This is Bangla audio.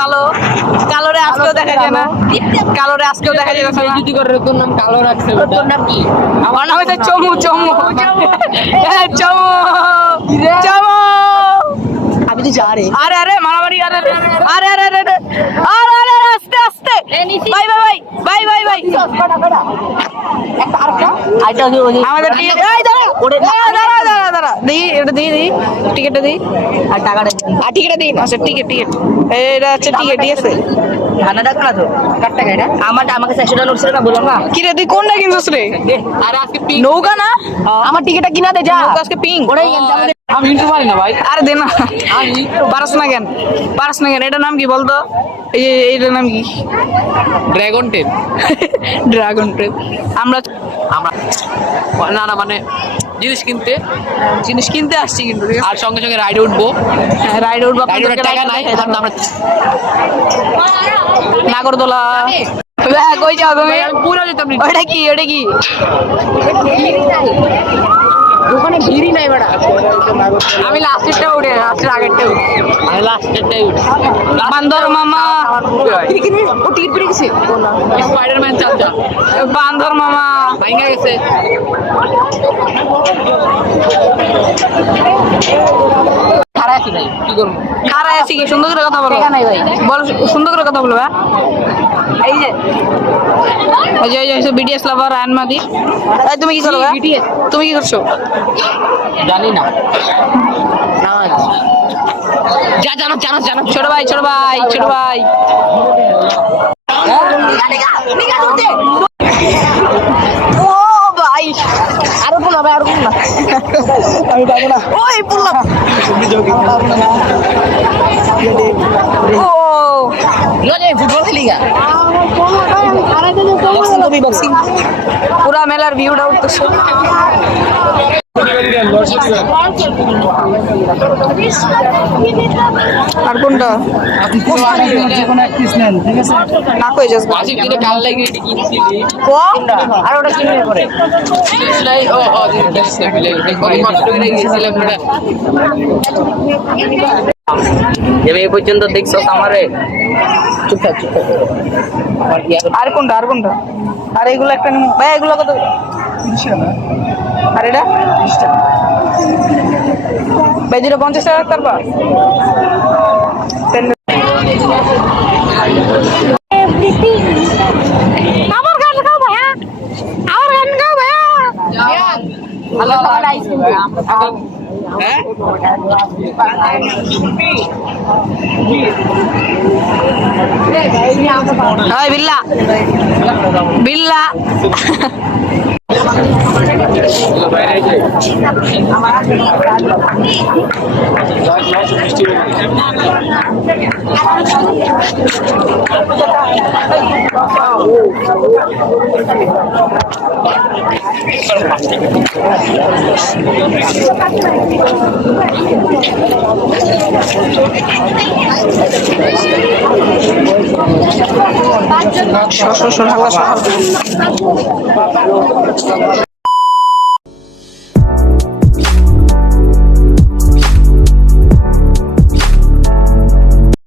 কালো কালোরে আজকেও দেখা যায় না, কালোরে আজকেও দেখা যায় না। যদি করে তোর নাম কালো রাখছে, তোর নাম কি? আমার নাম হচ্ছে চমু চমু চমু চমু। আমি তো যা রে, আরে আরে মারামারি, আরে আরে আরে আরে আরে আরে আরে আস্তে আস্তে, ভাই ভাই ভাই ভাই ভাই আমাদের টিকিট, এই দাঁড়া দাঁড়া দাঁড়া দাঁড়া, দিই এটা দিই দিই টিকিটটা দিই আর টাকাটা দিই, আর টিকিটটা দিই। আচ্ছা টিকিট টিকিট এটা হচ্ছে টিকিট, ঠিক আছে। ধানা ডাক না তো কাট টাকা এটা আমাকে 100 টাকা নোট ছিল না, বললাম না। কি রে তুই কোনটা কিনছিস রে? আরে আজকে পিঙ্ক নৌকা না, আমার টিকিটটা কিনা দে যা। নৌকা আজকে পিঙ্ক। আমি ইন্টু পারি না ভাই। আরে দে না, পারস না কেন, পারস না কেন? এটার নাম কি বলতো? এই যে এইটার নাম কি? ড্রাগন টেল। ড্রাগন ট্রেপ। আমরা আমরা না না মানে জিনিস কিনতে আসছি কিন্তু, আর সঙ্গে সঙ্গে রাইডে উঠবো। রাইড উঠবো, রাইডের টাকা নাই, আমরা নাগরদোলা। কই যাও তুমি? পুরো যেতাম। ওটা কি, ওটা কি? ওখানে ভিড়ই নাই বেটা। আমি লাস্টেরটা উঠে, লাস্টের আগেরটা উঠে, আমি লাস্টেরটাই উঠে। বান্দর মামা, ও টিকিট পেয়ে গেছে। স্পাইডারম্যান চাচা বান্দর মামা ভাঙা গেছে। খারাপ আছি ভাই, কি করবো? কারা আছি? কি সুন্দর করে কথা বলো, নাই ভাই, বল সুন্দর করে কথা বলো। এই যে এই যে বিটিএস লাভার আয়ন মাদি, তুমি কি করো? বিটিএস তুমি কি করছো? জানি না। যা জানো জানো জানো। ছোট ভাই ছোট ভাই ছোট ভাই, ও ভাই আরো বলো ভাই, আরো বলো না। আমি পাবো না, ওই বললাম ও ফুটবল খেলি গা। পুরা মেলার ভিউটা উঠতেছে। আর কোনটা না কই যাস কাল লাগে কিনছিলি আর ওটা কিনলে পরে এই পর্যন্ত দেখছো আমারে। আর কোনটা আর কোনটা? আর এগুলো একটা নিমু ভাই, এগুলো কত? আর এটা ভাই দুটো 50 টাকা করবা? আমার গান গাও ভাইয়া, আমার গান গাও ভাইয়া। হাই বিল্লা বিল্লা সর সর সর, হাল্লা সর।